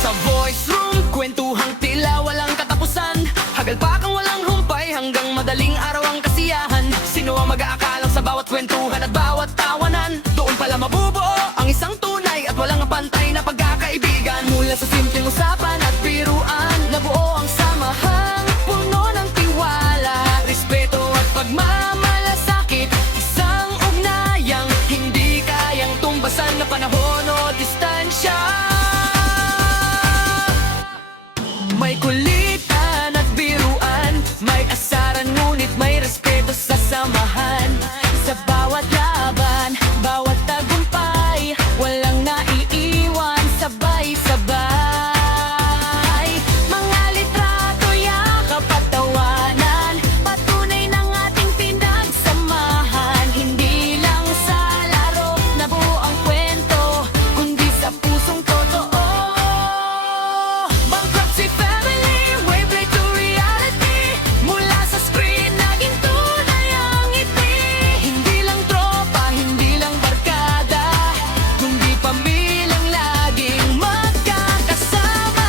Sa voice room, kwentuhang tila walang katapusan. Hagalpakang walang humpay hanggang madaling araw ang kasiyahan. Sino ang mag-aakalang sa bawat kwentuhan at bawat tawanan? Doon pala mabubuo ang isang tunay at walang pantay na pagkakaibigan. Mula sa simpleng usapan at biruan, nabuo ang samahang puno ng tiwala, respeto at pagmamalasakit. Isang ugnayang hindi kayang tumbasan na panahon o distansya. May kulitan at biruan, may asaran ngunit may respeto sa samahan. Sa bawat laban, bawat tagumpay, walang naiiwan, sabay-sabay. Mga litrato, yakap at tawanan, patunay ng ating pinagsamahan. Hindi lang sa laro nabuo ang kwento, kundi sa pusong totoo. Bankruptcy family, Wayplay to reality. Mula sa screen, naging tunay ang ngiti. Hindi lang tropa, hindi lang barkada, kundi pamilyang laging magkakasama.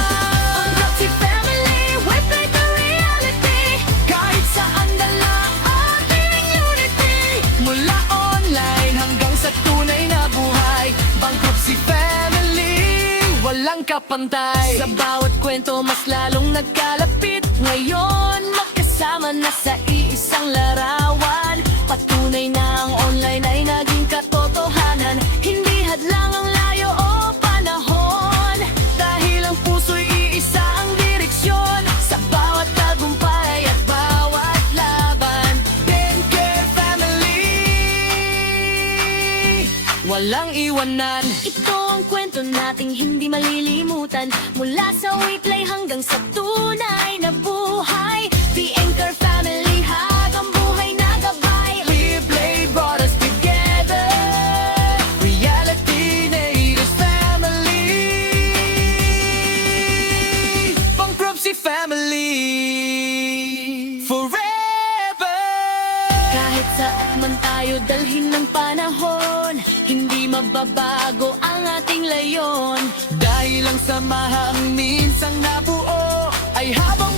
Bankruptcy family, Wayplay to reality. Kahit saan dala ating unity. Mula online hanggang sa tunay na buhay, Bankruptcy family, walang kapantay. Sa bawat kwento mas lalong nagkalapit. Ngayon magkasama na sa iisang larawan. Patunay na ang online ay naging katotohanan. Hindi hadlang ang layo o panahon, dahil ang puso'y iisa ang direksyon. Sa bawat tagumpay at bawat laban, Denker family, walang iwanan. Ito ang kwento nating hindi malilimutan. Mula sa Wayplay hanggang sa tunay na buhay, The Anchor Family, habang buhay na gabay. Wayplay brought us together, reality natives family. Bankruptcy family, forever. Kahit saan man tayo dalhin ng panahon, hindi mababago ang ating layon. Dahil ang samahang minsang nabuo ay habang